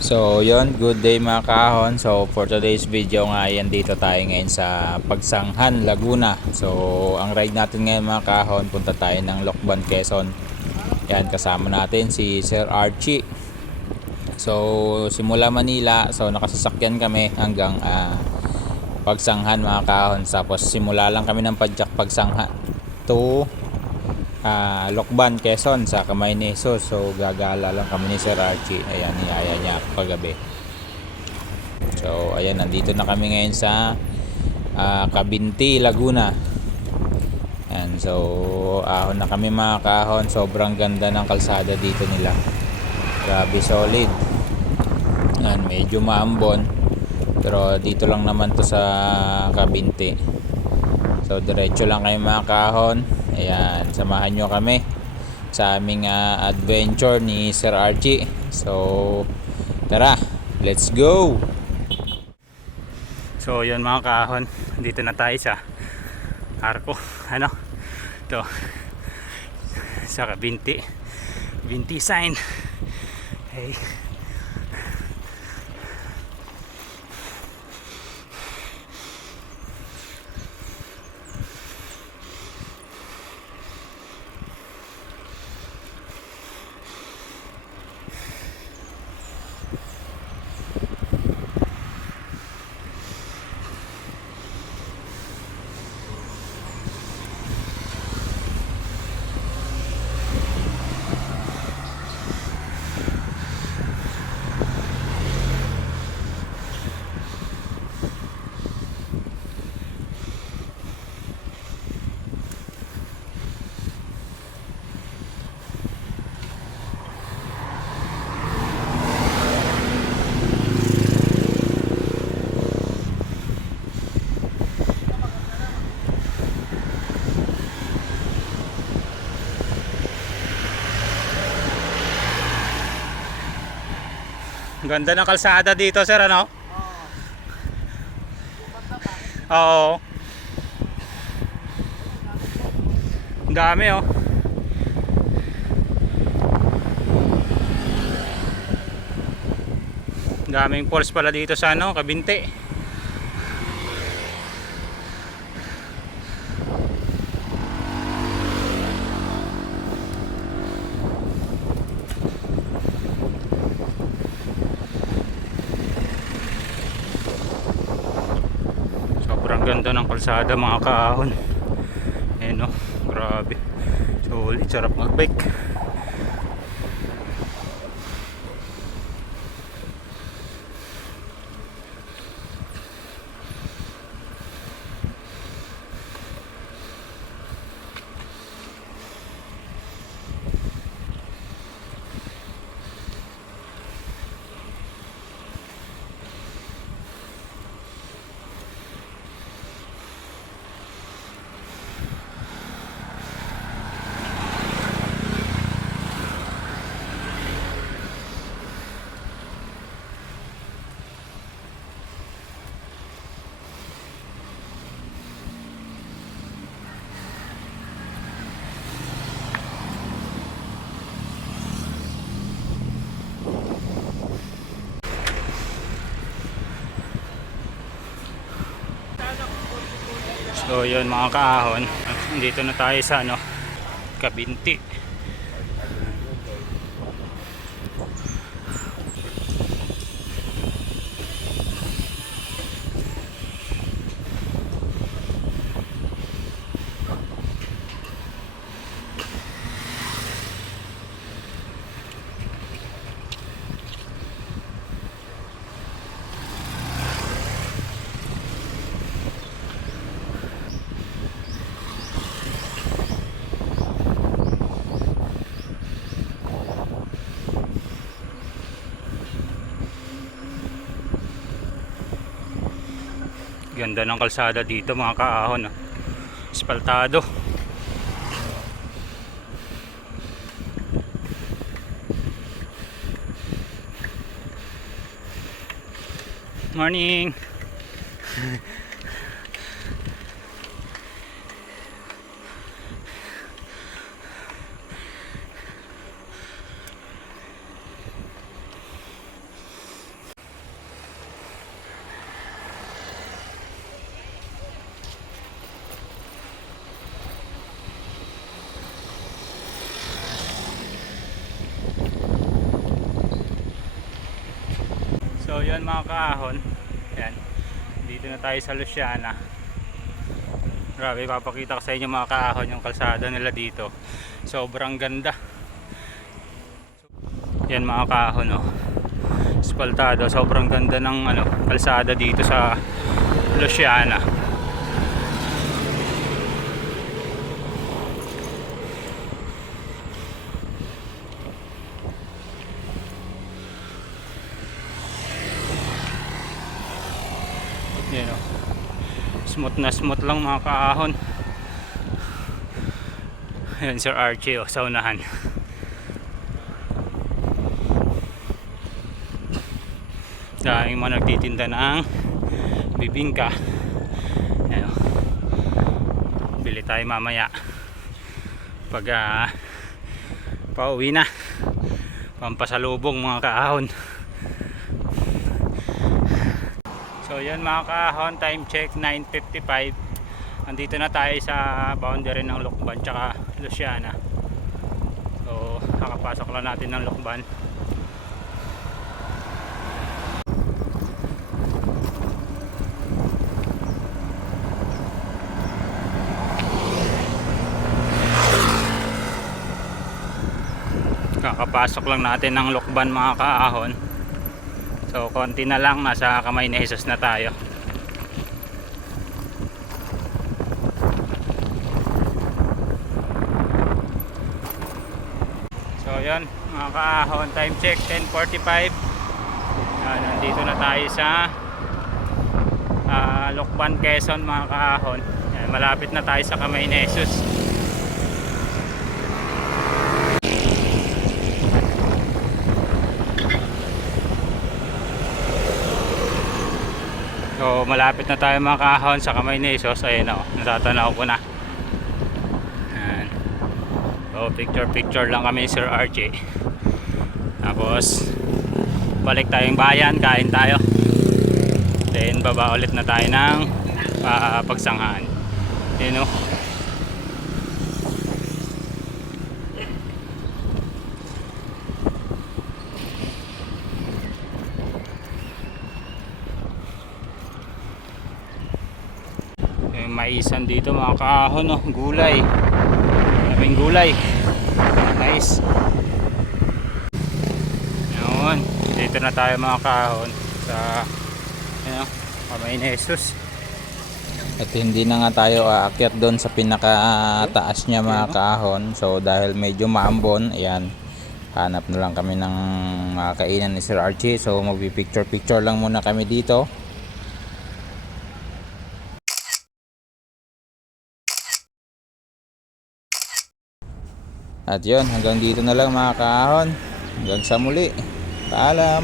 So yon, good day mga kahon. So for today's video nga, yan dito tayo ngayon sa Pagsanghan, Laguna. So ang ride natin ngayon mga kahon, punta tayo ng Lokban, Quezon. Yan, kasama natin si Sir Archie. So simula Manila, so nakasasakyan kami hanggang Pagsanghan mga kahon. Tapos simula lang kami ng Padjak Pagsanghan to Lokban, Quezon sa Kamay ni Jesus. So gagala lang kami ni Sir Archie. Ayan, niyaya niya ako kagabi. So ayan, nandito na kami ngayon sa Cabinti, Laguna. Ayan, so ahon na kami mga kahon. Sobrang ganda ng kalsada dito nila. Grabe, solid. Ayan, medyo maambon, pero dito lang naman to sa Cabinti. So diretso lang kayo mga kahon. Ayan, samahan nyo kami sa aming adventure ni Sir Archie. So tara, let's go. So yun mga kahon, dito na tayo sa Arco, ito sa Cabinti, Binti sign. Hey, ganda ng kalsada dito, sir, ano? Oo. Ang dami, oh. Daming falls pala dito sa Cabinti. Sobrang ganda ng kalsada mga kahon. Ayan, oh, grabe. Solid, sarap magbike. So yun mga kaahon, dito na tayo sa Cabinti. Ganda ng kalsada dito mga kaahon, oh. Espaltado. Morning. So yun mga kaahon, yan, dito na tayo sa Luciana. Grabe, papakita ko sa inyo mga kaahon yung kalsada nila dito, sobrang ganda. Yan mga kaahon, oh, asfaltado, sobrang ganda ng kalsada dito sa Luciana. Yan, oh, smooth na smooth lang mga kaahon. Yan Sir Archie, oh, sa unahan. Daming mga nagtitinda ng bibingka. Ayan, bili tayo mamaya pag pauwi na, pampasalubong mga kaahon. So yan mga kaahon, time check 9:55. Andito na tayo sa boundary ng Lokban tsaka Luciana. So kakapasok lang natin ng Lokban. Kakapasok lang natin ng Lokban mga kaahon. So konti na lang, nasa Kamay ni Jesus na tayo. So yun mga kaahon, time check 10:45. Nandito na tayo sa Lokban, Quezon mga kaahon. Malapit na tayo sa Kamay ni Jesus. So malapit na tayo mga kaahon sa Kamay ni Jesus. Ayun, o, natatanaw ko na. Ayan. So picture lang kami Sir Archie. Tapos balik tayong bayan, kain tayo. Then baba ulit na tayo ng pagsanghaan. Ayun, o. Yung maisan dito mga kaahon, no? Gulay, maraming gulay, nice. Yun, dito na tayo mga kaahon sa Kamay ni Jesus. At hindi na nga tayo aakyat doon sa pinakataas niya mga kaahon. So dahil medyo maambon, ayan, hanap na lang kami ng kainan ni Sir Archie. So magpipicture lang muna kami dito. At yun, hanggang dito na lang mga kaahon. Hanggang sa muli. Paalam.